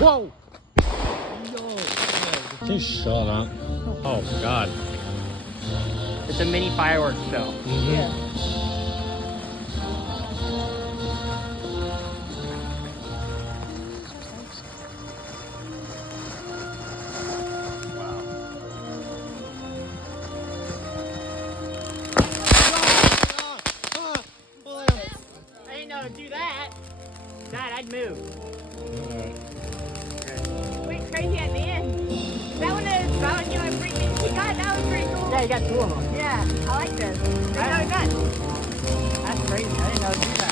Whoa! Yo! Can you shut up? Oh, God. It's a mini fireworks show. Yeah. I didn't know to do that. Dad, I'd move. Went crazy at the end. That one is about to get my freaking he got. That was pretty cool. Yeah, you got two of them. Yeah, I like this. I know it got. That's crazy. I didn't know to do that.